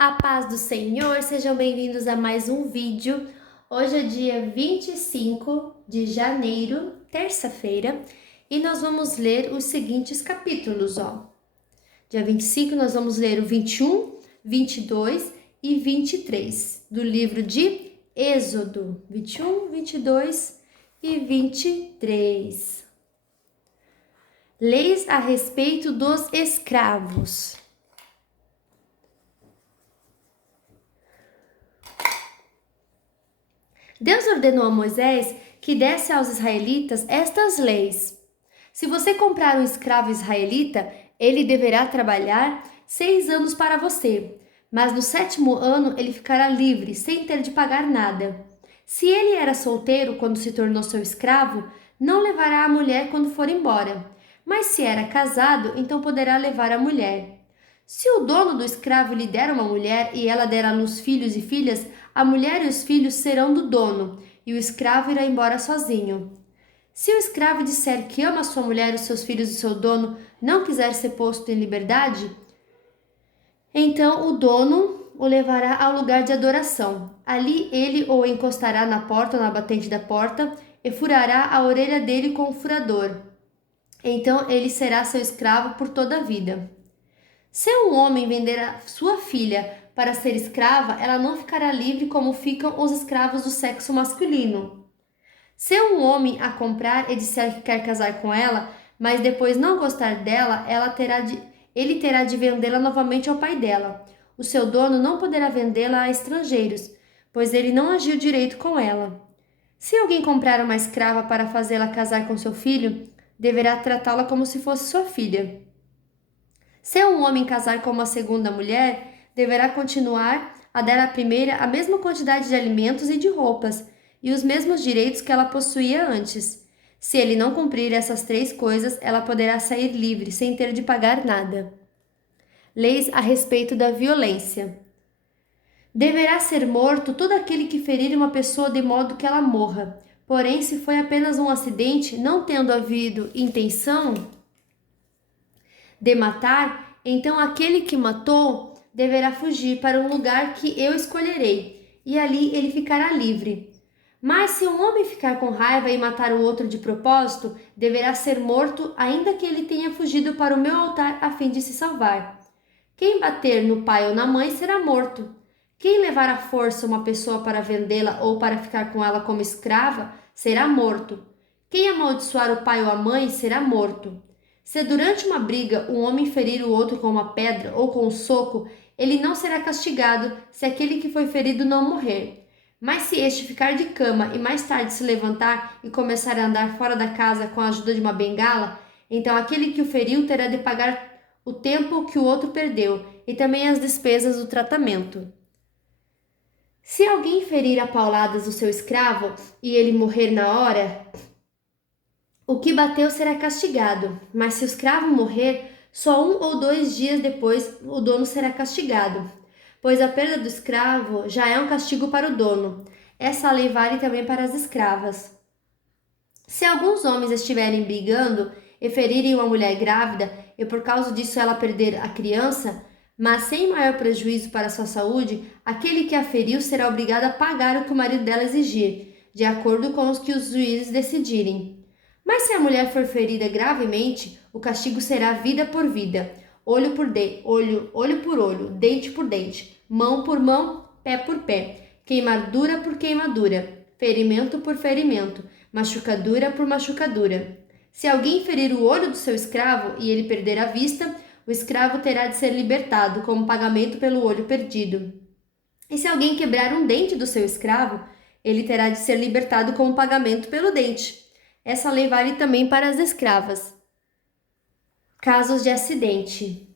A paz do Senhor, sejam bem-vindos a mais um vídeo. Hoje é dia 25 de janeiro, terça-feira, e nós vamos ler os seguintes capítulos, ó. Dia 25 nós vamos ler o 21, 22 e 23 do livro de Êxodo, 21, 22 e 23. Leis a respeito dos escravos. Deus ordenou a Moisés que desse aos israelitas estas leis. Se você comprar um escravo israelita, ele deverá trabalhar 6 anos para você, mas no 7º ano ele ficará livre, sem ter de pagar nada. Se ele era solteiro quando se tornou seu escravo, não levará a mulher quando for embora. Mas se era casado, então poderá levar a mulher. Se o dono do escravo lhe der uma mulher e ela der à luz filhos e filhas, a mulher e os filhos serão do dono, e o escravo irá embora sozinho. Se o escravo disser que ama sua mulher, os seus filhos e seu dono, não quiser ser posto em liberdade, então o dono o levará ao lugar de adoração. Ali ele o encostará na porta ou na batente da porta e furará a orelha dele com um furador. Então ele será seu escravo por toda a vida. Se um homem vender a sua filha para ser escrava, ela não ficará livre como ficam os escravos do sexo masculino. Se um homem a comprar e disser que quer casar com ela, mas depois não gostar dela, ele terá de vendê-la novamente ao pai dela. O seu dono não poderá vendê-la a estrangeiros, pois ele não agiu direito com ela. Se alguém comprar uma escrava para fazê-la casar com seu filho, deverá tratá-la como se fosse sua filha. Se um homem casar com uma segunda mulher, deverá continuar a dar à primeira a mesma quantidade de alimentos e de roupas, e os mesmos direitos que ela possuía antes. Se ele não cumprir essas 3 coisas, ela poderá sair livre, sem ter de pagar nada. Leis a respeito da violência. Deverá ser morto todo aquele que ferir uma pessoa de modo que ela morra. Porém, se foi apenas um acidente, não tendo havido intenção de matar, então aquele que matou deverá fugir para um lugar que eu escolherei, e ali ele ficará livre. Mas se um homem ficar com raiva e matar o outro de propósito, deverá ser morto, ainda que ele tenha fugido para o meu altar a fim de se salvar. Quem bater no pai ou na mãe será morto. Quem levar à força uma pessoa para vendê-la ou para ficar com ela como escrava será morto. Quem amaldiçoar o pai ou a mãe será morto. Se durante uma briga um homem ferir o outro com uma pedra ou com um soco, ele não será castigado se aquele que foi ferido não morrer. Mas se este ficar de cama e mais tarde se levantar e começar a andar fora da casa com a ajuda de uma bengala, então aquele que o feriu terá de pagar o tempo que o outro perdeu e também as despesas do tratamento. Se alguém ferir a pauladas o seu escravo e ele morrer na hora, o que bateu será castigado, mas se o escravo morrer, só 1 ou 2 dias depois o dono será castigado, pois a perda do escravo já é um castigo para o dono. Essa lei vale também para as escravas. Se alguns homens estiverem brigando e ferirem uma mulher grávida e por causa disso ela perder a criança, mas sem maior prejuízo para sua saúde, aquele que a feriu será obrigado a pagar o que o marido dela exigir, de acordo com os que os juízes decidirem. Mas se a mulher for ferida gravemente, o castigo será vida por vida, olho por olho, dente por dente, mão por mão, pé por pé, queimadura por queimadura, ferimento por ferimento, machucadura por machucadura. Se alguém ferir o olho do seu escravo e ele perder a vista, o escravo terá de ser libertado como pagamento pelo olho perdido. E se alguém quebrar um dente do seu escravo, ele terá de ser libertado como pagamento pelo dente. Essa lei vale também para as escravas. Casos de acidente.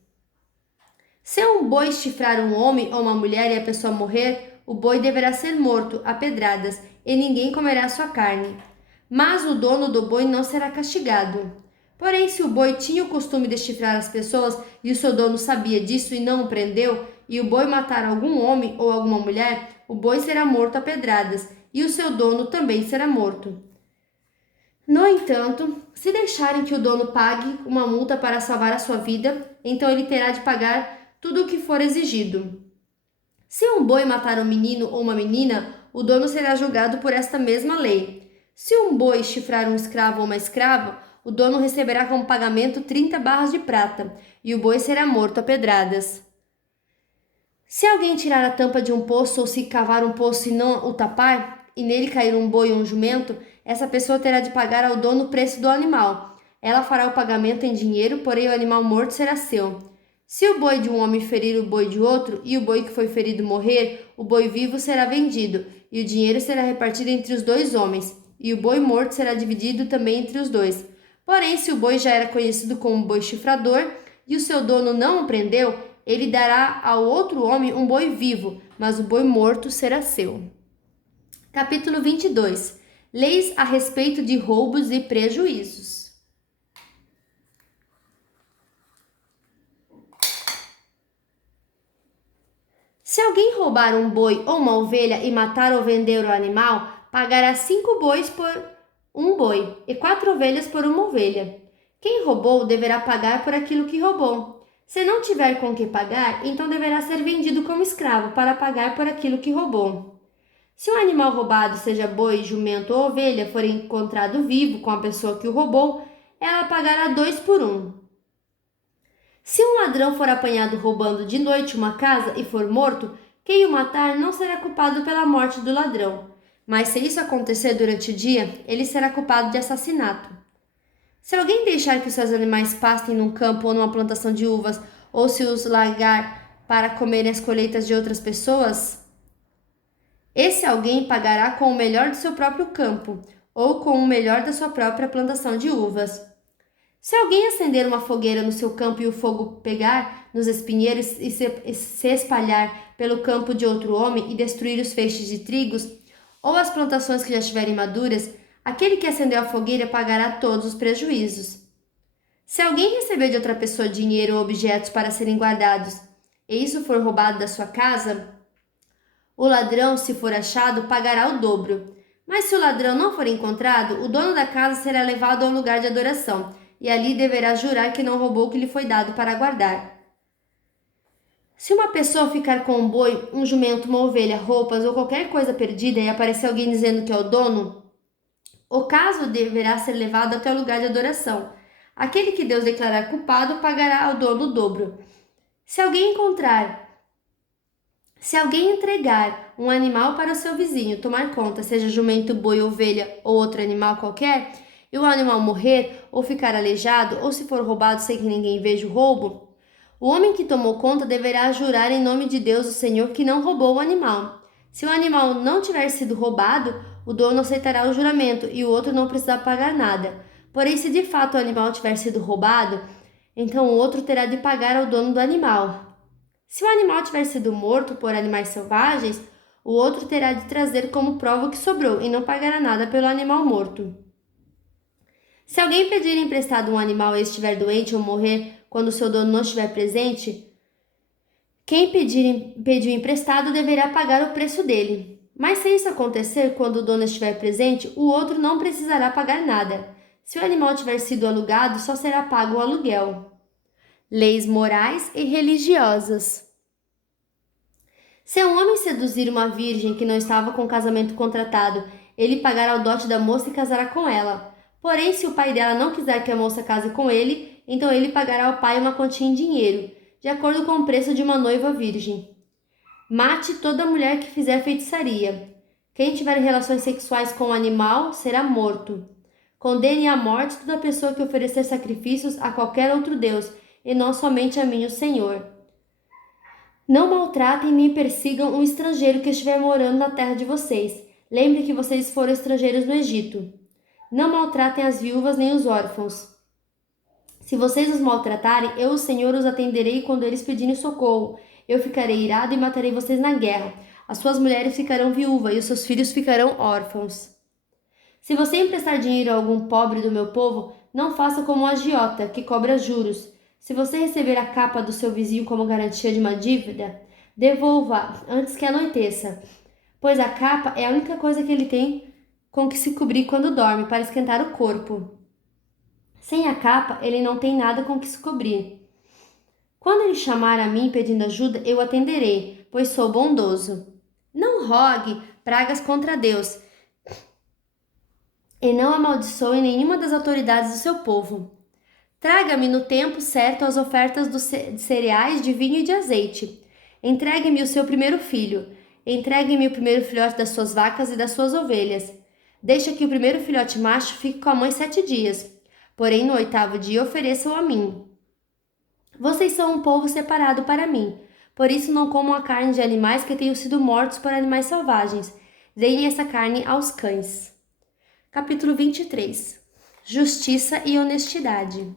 Se um boi chifrar um homem ou uma mulher e a pessoa morrer, o boi deverá ser morto a pedradas e ninguém comerá sua carne. Mas o dono do boi não será castigado. Porém, se o boi tinha o costume de chifrar as pessoas e o seu dono sabia disso e não o prendeu, e o boi matar algum homem ou alguma mulher, o boi será morto a pedradas e o seu dono também será morto. No entanto, se deixarem que o dono pague uma multa para salvar a sua vida, então ele terá de pagar tudo o que for exigido. Se um boi matar um menino ou uma menina, o dono será julgado por esta mesma lei. Se um boi chifrar um escravo ou uma escrava, o dono receberá como pagamento 30 barras de prata, e o boi será morto a pedradas. Se alguém tirar a tampa de um poço ou se cavar um poço e não o tapar, e nele cair um boi ou um jumento, essa pessoa terá de pagar ao dono o preço do animal. Ela fará o pagamento em dinheiro, porém o animal morto será seu. Se o boi de um homem ferir o boi de outro, e o boi que foi ferido morrer, o boi vivo será vendido, e o dinheiro será repartido entre os dois homens, e o boi morto será dividido também entre os dois. Porém, se o boi já era conhecido como boi chifrador, e o seu dono não o prendeu, ele dará ao outro homem um boi vivo, mas o boi morto será seu. Capítulo 22. Leis a respeito de roubos e prejuízos. Se alguém roubar um boi ou uma ovelha e matar ou vender o animal, pagará 5 bois por um boi e 4 ovelhas por uma ovelha. Quem roubou deverá pagar por aquilo que roubou. Se não tiver com que pagar, então deverá ser vendido como escravo para pagar por aquilo que roubou. Se um animal roubado, seja boi, jumento ou ovelha, for encontrado vivo com a pessoa que o roubou, ela pagará 2 por 1. Se um ladrão for apanhado roubando de noite uma casa e for morto, quem o matar não será culpado pela morte do ladrão. Mas se isso acontecer durante o dia, ele será culpado de assassinato. Se alguém deixar que os seus animais pastem num campo ou numa plantação de uvas, ou se os largar para comerem as colheitas de outras pessoas, esse alguém pagará com o melhor do seu próprio campo, ou com o melhor da sua própria plantação de uvas. Se alguém acender uma fogueira no seu campo e o fogo pegar nos espinheiros e se espalhar pelo campo de outro homem e destruir os feixes de trigos, ou as plantações que já estiverem maduras, aquele que acendeu a fogueira pagará todos os prejuízos. Se alguém receber de outra pessoa dinheiro ou objetos para serem guardados, e isso for roubado da sua casa, o ladrão, se for achado, pagará o dobro. Mas se o ladrão não for encontrado, o dono da casa será levado ao lugar de adoração, e ali deverá jurar que não roubou o que lhe foi dado para guardar. Se uma pessoa ficar com um boi, um jumento, uma ovelha, roupas ou qualquer coisa perdida e aparecer alguém dizendo que é o dono, o caso deverá ser levado até o lugar de adoração. Aquele que Deus declarar culpado pagará ao dono o dobro. Se alguém entregar um animal para o seu vizinho tomar conta, seja jumento, boi, ovelha ou outro animal qualquer, e o animal morrer ou ficar aleijado, ou se for roubado sem que ninguém veja o roubo, o homem que tomou conta deverá jurar em nome de Deus, o Senhor, que não roubou o animal. Se o animal não tiver sido roubado, o dono aceitará o juramento e o outro não precisará pagar nada. Porém, se de fato o animal tiver sido roubado, então o outro terá de pagar ao dono do animal. Se o animal tiver sido morto por animais selvagens, o outro terá de trazer como prova o que sobrou e não pagará nada pelo animal morto. Se alguém pedir emprestado um animal e estiver doente ou morrer quando seu dono não estiver presente, quem pediu emprestado deverá pagar o preço dele. Mas se isso acontecer quando o dono estiver presente, o outro não precisará pagar nada. Se o animal tiver sido alugado, só será pago o aluguel. Leis morais e religiosas. Se um homem seduzir uma virgem que não estava com o casamento contratado, ele pagará o dote da moça e casará com ela. Porém, se o pai dela não quiser que a moça case com ele, então ele pagará ao pai uma quantia em dinheiro, de acordo com o preço de uma noiva virgem. Mate toda mulher que fizer feitiçaria. Quem tiver relações sexuais com o animal será morto. Condene à morte toda pessoa que oferecer sacrifícios a qualquer outro Deus, e não somente a mim, o Senhor. Não maltratem nem persigam um estrangeiro que estiver morando na terra de vocês. Lembre que vocês foram estrangeiros no Egito. Não maltratem as viúvas nem os órfãos. Se vocês os maltratarem, eu, o Senhor, os atenderei quando eles pedirem socorro. Eu ficarei irado e matarei vocês na guerra. As suas mulheres ficarão viúvas e os seus filhos ficarão órfãos. Se você emprestar dinheiro a algum pobre do meu povo, não faça como o agiota, que cobra juros. Se você receber a capa do seu vizinho como garantia de uma dívida, devolva antes que anoiteça, pois a capa é a única coisa que ele tem com que se cobrir quando dorme, para esquentar o corpo. Sem a capa, ele não tem nada com que se cobrir. Quando ele chamar a mim pedindo ajuda, eu atenderei, pois sou bondoso. Não rogue pragas contra Deus, e não amaldiçoe nenhuma das autoridades do seu povo. Traga-me no tempo certo as ofertas de cereais, de vinho e de azeite. Entregue-me o seu primeiro filho. Entregue-me o primeiro filhote das suas vacas e das suas ovelhas. Deixa que o primeiro filhote macho fique com a mãe 7 dias. Porém, no 8º dia, ofereça-o a mim. Vocês são um povo separado para mim. Por isso, não comam a carne de animais que tenham sido mortos por animais selvagens. Deem essa carne aos cães. Capítulo 23. Justiça e honestidade.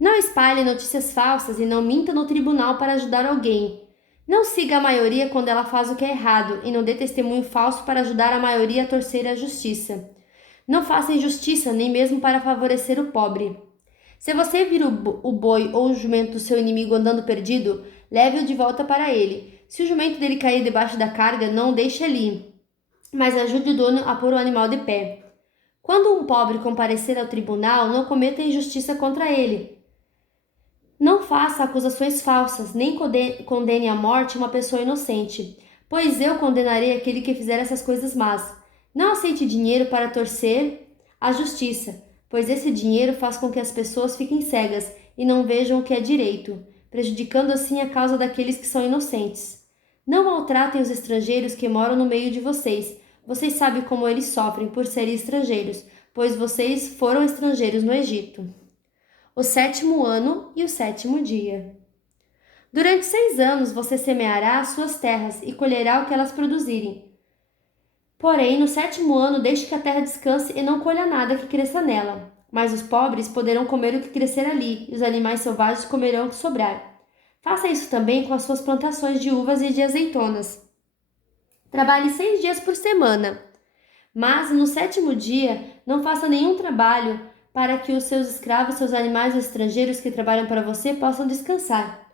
Não espalhe notícias falsas e não minta no tribunal para ajudar alguém. Não siga a maioria quando ela faz o que é errado e não dê testemunho falso para ajudar a maioria a torcer a justiça. Não faça injustiça nem mesmo para favorecer o pobre. Se você vir o boi ou o jumento do seu inimigo andando perdido, leve-o de volta para ele. Se o jumento dele cair debaixo da carga, não o deixe ali, mas ajude o dono a pôr o animal de pé. Quando um pobre comparecer ao tribunal, não cometa injustiça contra ele. Não faça acusações falsas, nem condene à morte uma pessoa inocente, pois eu condenarei aquele que fizer essas coisas más. Não aceite dinheiro para torcer a justiça, pois esse dinheiro faz com que as pessoas fiquem cegas e não vejam o que é direito, prejudicando assim a causa daqueles que são inocentes. Não maltratem os estrangeiros que moram no meio de vocês. Vocês sabem como eles sofrem por serem estrangeiros, pois vocês foram estrangeiros no Egito. O 7º ano e o 7º dia. Durante 6 anos você semeará as suas terras e colherá o que elas produzirem. Porém, no 7º ano, deixe que a terra descanse e não colha nada que cresça nela. Mas os pobres poderão comer o que crescer ali, e os animais selvagens comerão o que sobrar. Faça isso também com as suas plantações de uvas e de azeitonas. Trabalhe 6 dias por semana. Mas no 7º dia, não faça nenhum trabalho para que os seus escravos, seus animais estrangeiros que trabalham para você possam descansar.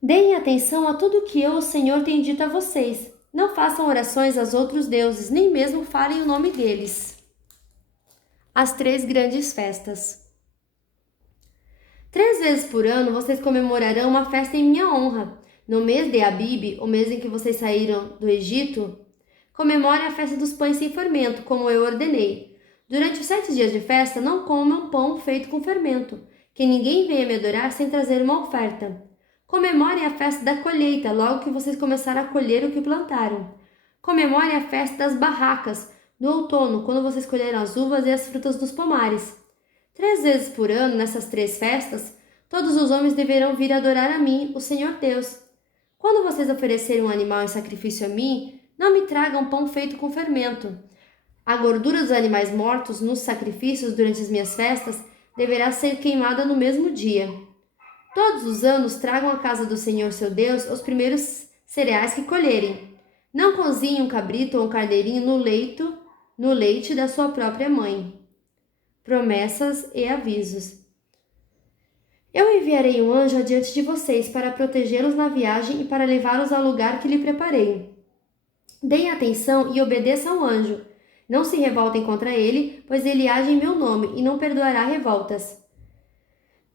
Deem atenção a tudo que eu, o Senhor, tenho dito a vocês. Não façam orações aos outros deuses, nem mesmo falem o nome deles. As 3 grandes festas. 3 vezes por ano vocês comemorarão uma festa em minha honra. No mês de Abib, o mês em que vocês saíram do Egito, comemore a festa dos pães sem fermento, como eu ordenei. Durante os 7 dias de festa, não comam pão feito com fermento, que ninguém venha me adorar sem trazer uma oferta. Comemorem a festa da colheita, logo que vocês começarem a colher o que plantaram. Comemorem a festa das barracas, no outono, quando vocês colheram as uvas e as frutas dos pomares. 3 vezes por ano, nessas 3 festas, todos os homens deverão vir adorar a mim, o Senhor Deus. Quando vocês oferecerem um animal em sacrifício a mim, não me tragam pão feito com fermento. A gordura dos animais mortos nos sacrifícios durante as minhas festas deverá ser queimada no mesmo dia. Todos os anos tragam à casa do Senhor seu Deus os primeiros cereais que colherem. Não cozinhem um cabrito ou um carneirinho no leite da sua própria mãe. Promessas e avisos. Eu enviarei um anjo adiante de vocês para protegê-los na viagem e para levá-los ao lugar que lhe preparei. Deem atenção e obedeçam ao anjo. Não se revoltem contra ele, pois ele age em meu nome e não perdoará revoltas.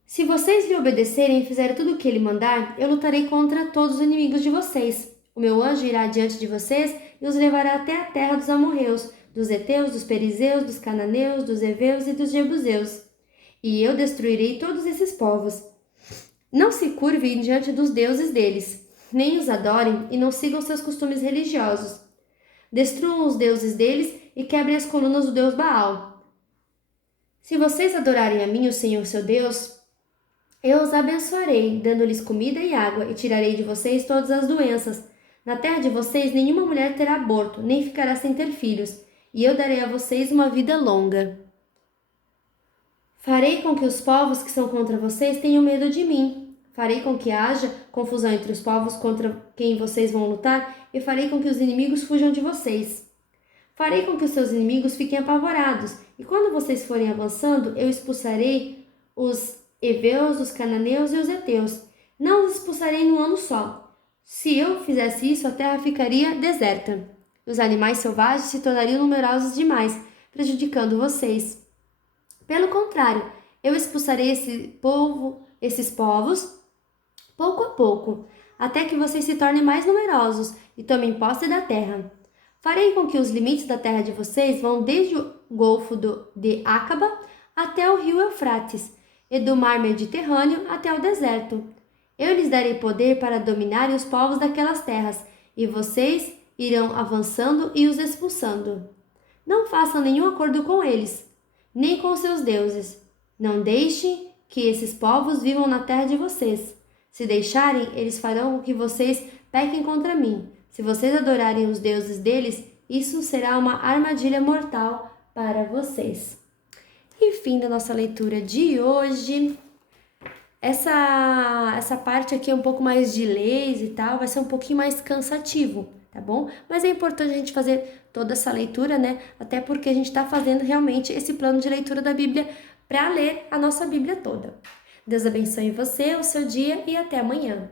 Se vocês lhe obedecerem e fizerem tudo o que ele mandar, eu lutarei contra todos os inimigos de vocês. O meu anjo irá diante de vocês e os levará até a terra dos amorreus, dos heteus, dos perizeus, dos cananeus, dos heveus e dos jebuseus. E eu destruirei todos esses povos. Não se curvem diante dos deuses deles, nem os adorem e não sigam seus costumes religiosos. Destruam os deuses deles e quebrem as colunas do deus Baal. Se vocês adorarem a mim, o Senhor seu Deus, eu os abençoarei, dando-lhes comida e água, e tirarei de vocês todas as doenças. Na terra de vocês, nenhuma mulher terá aborto, nem ficará sem ter filhos, e eu darei a vocês uma vida longa. Farei com que os povos que são contra vocês tenham medo de mim. Farei com que haja confusão entre os povos contra quem vocês vão lutar, e farei com que os inimigos fujam de vocês. Farei com que os seus inimigos fiquem apavorados, e quando vocês forem avançando, eu expulsarei os heveus, os cananeus e os heteus. Não os expulsarei num ano só. Se eu fizesse isso, a terra ficaria deserta. Os animais selvagens se tornariam numerosos demais, prejudicando vocês. Pelo contrário, Eu expulsarei esses povos, pouco a pouco, até que vocês se tornem mais numerosos e tomem posse da terra. Farei com que os limites da terra de vocês vão desde o golfo de Acaba até o rio Eufrates, e do mar Mediterrâneo até o deserto. Eu lhes darei poder para dominarem os povos daquelas terras, e vocês irão avançando e os expulsando. Não façam nenhum acordo com eles, nem com seus deuses. Não deixem que esses povos vivam na terra de vocês. Se deixarem, eles farão com que vocês pequem contra mim. Se vocês adorarem os deuses deles, isso será uma armadilha mortal para vocês. E fim da nossa leitura de hoje. Essa parte aqui é um pouco mais de leis e tal, vai ser um pouquinho mais cansativo, tá bom? Mas é importante a gente fazer toda essa leitura, né? Até porque a gente está fazendo realmente esse plano de leitura da Bíblia para ler a nossa Bíblia toda. Deus abençoe você, o seu dia e até amanhã.